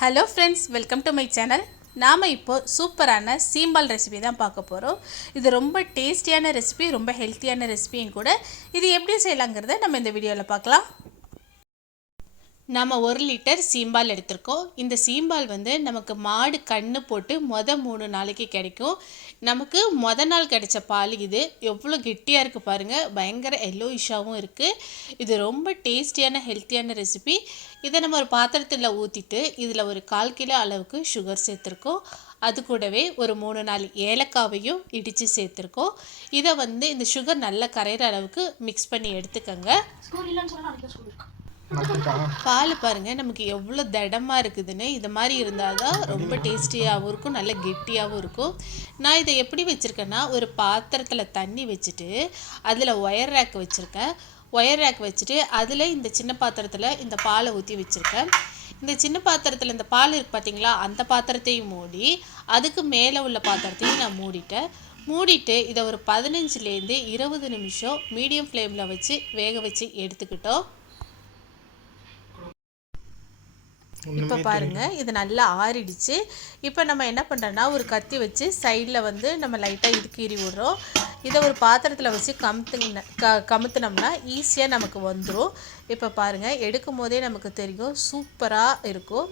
Hello friends welcome to my channel நாம் இப்போது சூப்பரான சீம்பால் ரெசிபி தான் பார்க்க போகிறோம் இது ரொம்ப டேஸ்டியான ரெசிபி ரொம்ப ஹெல்த்தியான ரெசிபியும் கூட. இது எப்படி செய்யலாங்கிறத நம்ம இந்த வீடியோவில் பார்க்கலாம். நம்ம ஒரு லிட்டர் சீம்பால் எடுத்திருக்கோம். இந்த சீம்பால் வந்து நமக்கு மாடு கண்ணு போட்டு மொத மூணு நாளைக்கு கிடைக்கும். நமக்கு மொத நாள் கிடைச்ச பால் இது. எவ்வளோ கெட்டியாக இருக்குது பாருங்கள் பயங்கர எல்லோயிஷாகவும் இருக்குது இது ரொம்ப டேஸ்டியான ஹெல்த்தியான ரெசிபி இதை நம்ம ஒரு பாத்திரத்தில் ஊற்றிட்டு இதில் ஒரு கால் கிலோ அளவுக்கு சுகர் சேர்த்துருக்கோம். அது கூடவே ஒரு மூணு நாலு ஏலக்காவையும் இடித்து சேர்த்துருக்கோம். இதை வந்து இந்த சுகர் நல்லா கரையிற அளவுக்கு மிக்ஸ் பண்ணி எடுத்துக்கோங்க. பால் பாருங்க நமக்கு எவ்வளோ திடமாக இருக்குதுன்னு. இது மாதிரி இருந்தால் தான் ரொம்ப டேஸ்டியாகவும் இருக்கும் நல்ல கெட்டியாகவும் இருக்கும். நான் இதை எப்படி வச்சுருக்கேன்னா ஒரு பாத்திரத்தில் தண்ணி வச்சுட்டு அதில் ஒயர் ரேக் வச்சுருக்கேன். ஒயர் ரேக் வச்சுட்டு அதில் இந்த சின்ன பாத்திரத்தில் இந்த பாலை ஊற்றி வச்சுருக்கேன். இந்த சின்ன பாத்திரத்தில் இந்த பால் இருக்கு பார்த்தீங்களா அந்த பாத்திரத்தையும் மூடி அதுக்கு மேலே உள்ள பாத்திரத்தையும் நான் மூடிட்டேன். மூடிட்டு இதை ஒரு பதினஞ்சுலேருந்து இருபது நிமிஷம் மீடியம் ஃப்ளேமில் வச்சு வேக வச்சு எடுத்துக்கிட்டோம். இப்போ பாருங்க இது நல்லா ஆறிடுச்சு. இப்போ நம்ம என்ன பண்ணுறோன்னா ஒரு கத்தி வச்சு சைடில் வந்து நம்ம லைட்டாக இது கீறி விடுறோம் இதை ஒரு பாத்திரத்தில் வச்சு கமுத்துங்க க கமுத்துனோம்னா ஈஸியாக நமக்கு வந்துடும் இப்போ பாருங்கள் எடுக்கும் போதே நமக்கு தெரியும் சூப்பராக இருக்கும்.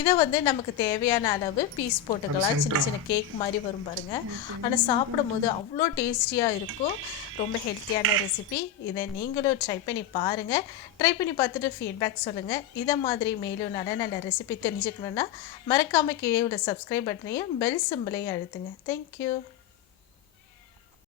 இதை வந்து நமக்கு தேவையான அளவு பீஸ் போட்டுக்கலாம். சின்ன சின்ன கேக் மாதிரி வரும் பாருங்கள் ஆனால் சாப்பிடும் போது அவ்வளோ டேஸ்டியாக இருக்கும். ரொம்ப ஹெல்த்தியான ரெசிபி இதை நீங்களும் ட்ரை பண்ணி பாருங்கள் ட்ரை பண்ணி பார்த்துட்டு ஃபீட்பேக் சொல்லுங்கள் இதை மாதிரி மேலும் நல்ல நல்ல ரெசிபி தெரிஞ்சுக்கணுன்னா மறக்காமல் கீழே உள்ள சப்ஸ்கிரைப் பட்டனையும் பெல் சிம்பிளையும் அழுத்துங்க. தேங்க்யூ